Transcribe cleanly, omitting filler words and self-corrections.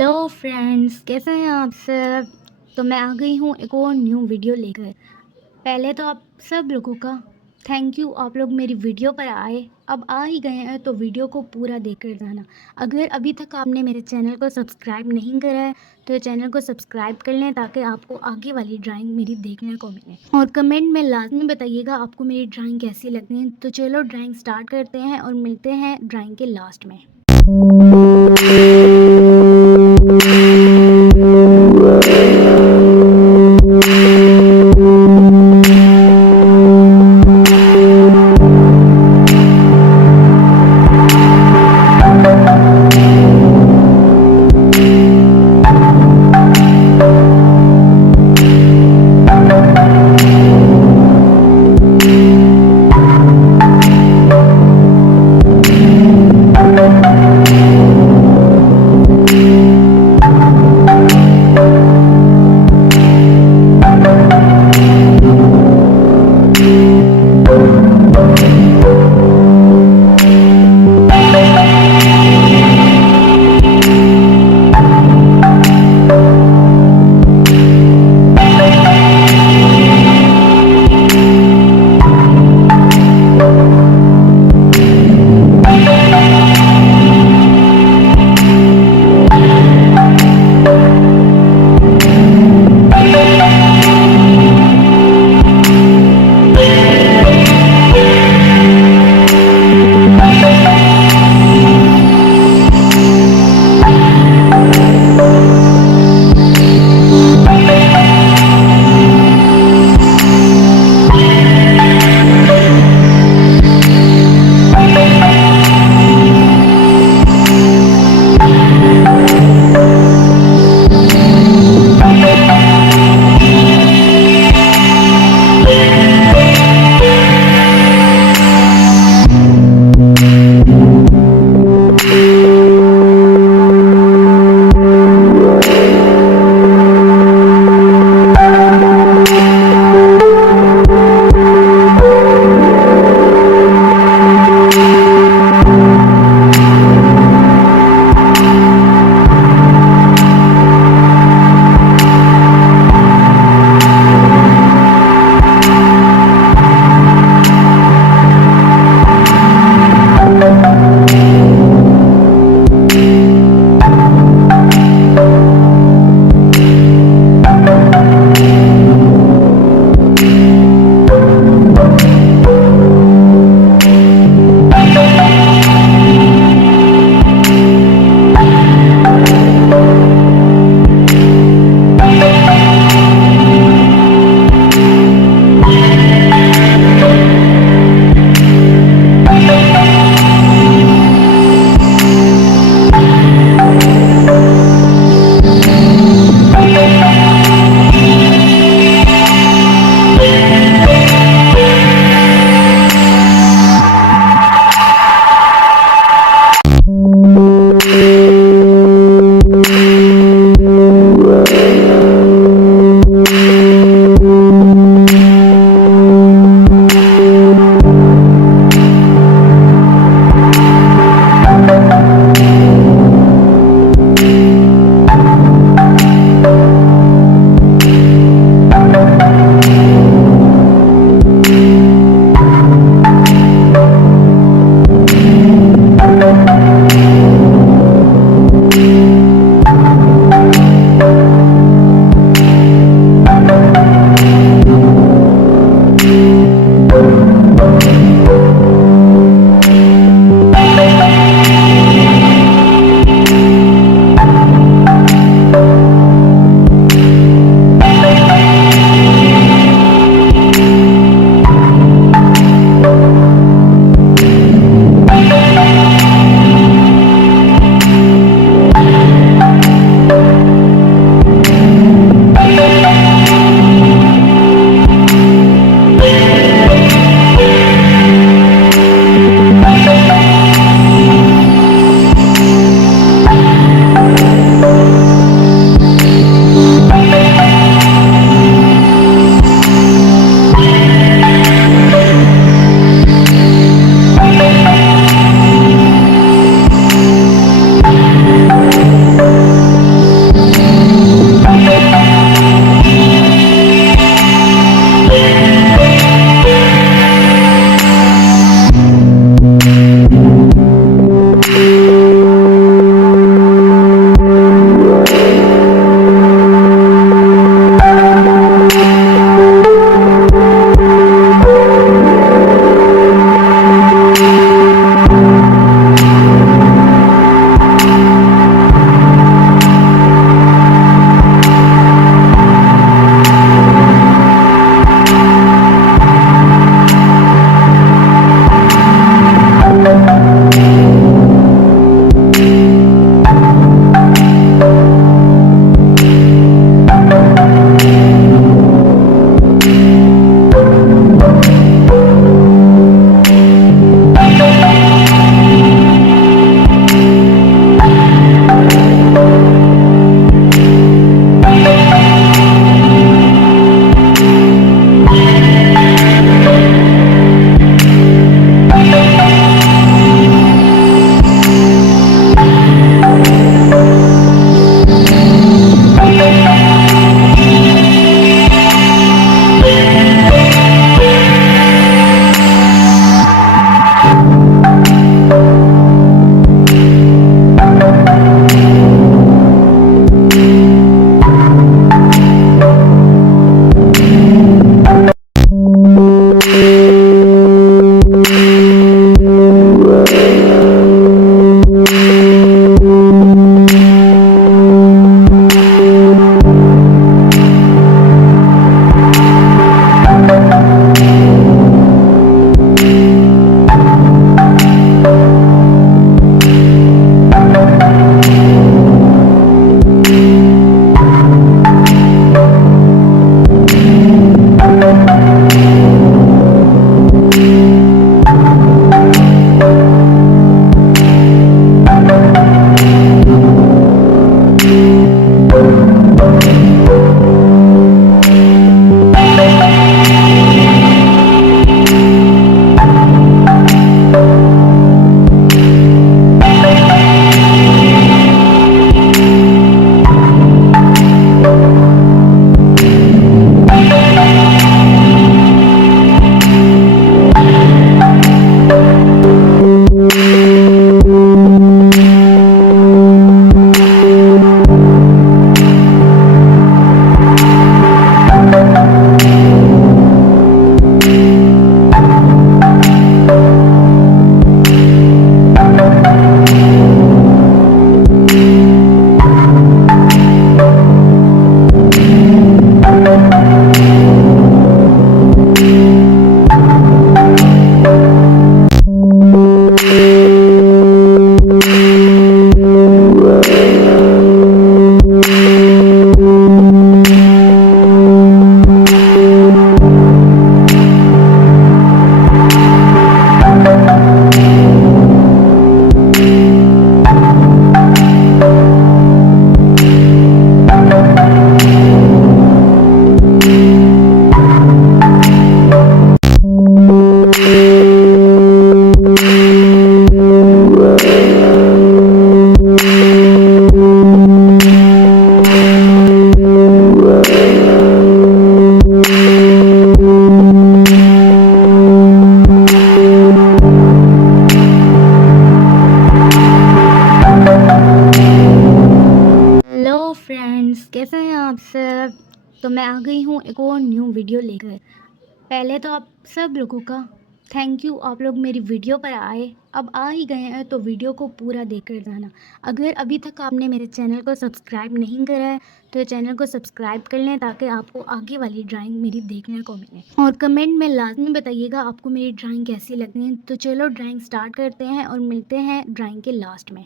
Hello friends, कैसे हैं आप सब। तो मैं आ गई हूँ एक और न्यू वीडियो लेकर। पहले तो आप सब लोगों का थैंक यू, आप लोग मेरी वीडियो पर आए। अब आ ही गए हैं तो वीडियो को पूरा देखकर जाना। अगर अभी तक आपने मेरे चैनल को सब्सक्राइब नहीं करा है तो चैनल को सब्सक्राइब कर लें ताकि आपको आगे वाली ड्राइंग मेरी देखने को मिले। और कमेंट में लाजमी बताइएगा आपको मेरी ड्राइंग कैसी लगती है। तो चलो ड्राइंग स्टार्ट करते हैं और मिलते हैं ड्राइंग के लास्ट में। कैसे हैं आप सब? तो मैं आ गई हूँ एक और न्यू वीडियो लेकर। पहले तो आप सब लोगों का थैंक यू, आप लोग मेरी वीडियो पर आए। अब आ ही गए हैं तो वीडियो को पूरा देख कर जाना। अगर अभी तक आपने मेरे चैनल को सब्सक्राइब नहीं करा है तो चैनल को सब्सक्राइब कर लें ताकि आपको आगे वाली ड्राइंग मेरी देखने को मिले। और कमेंट में लाजमी बताइएगा आपको मेरी ड्राइंग कैसी लगी है। तो चलो ड्राइंग स्टार्ट करते हैं और मिलते हैं ड्राइंग के लास्ट में।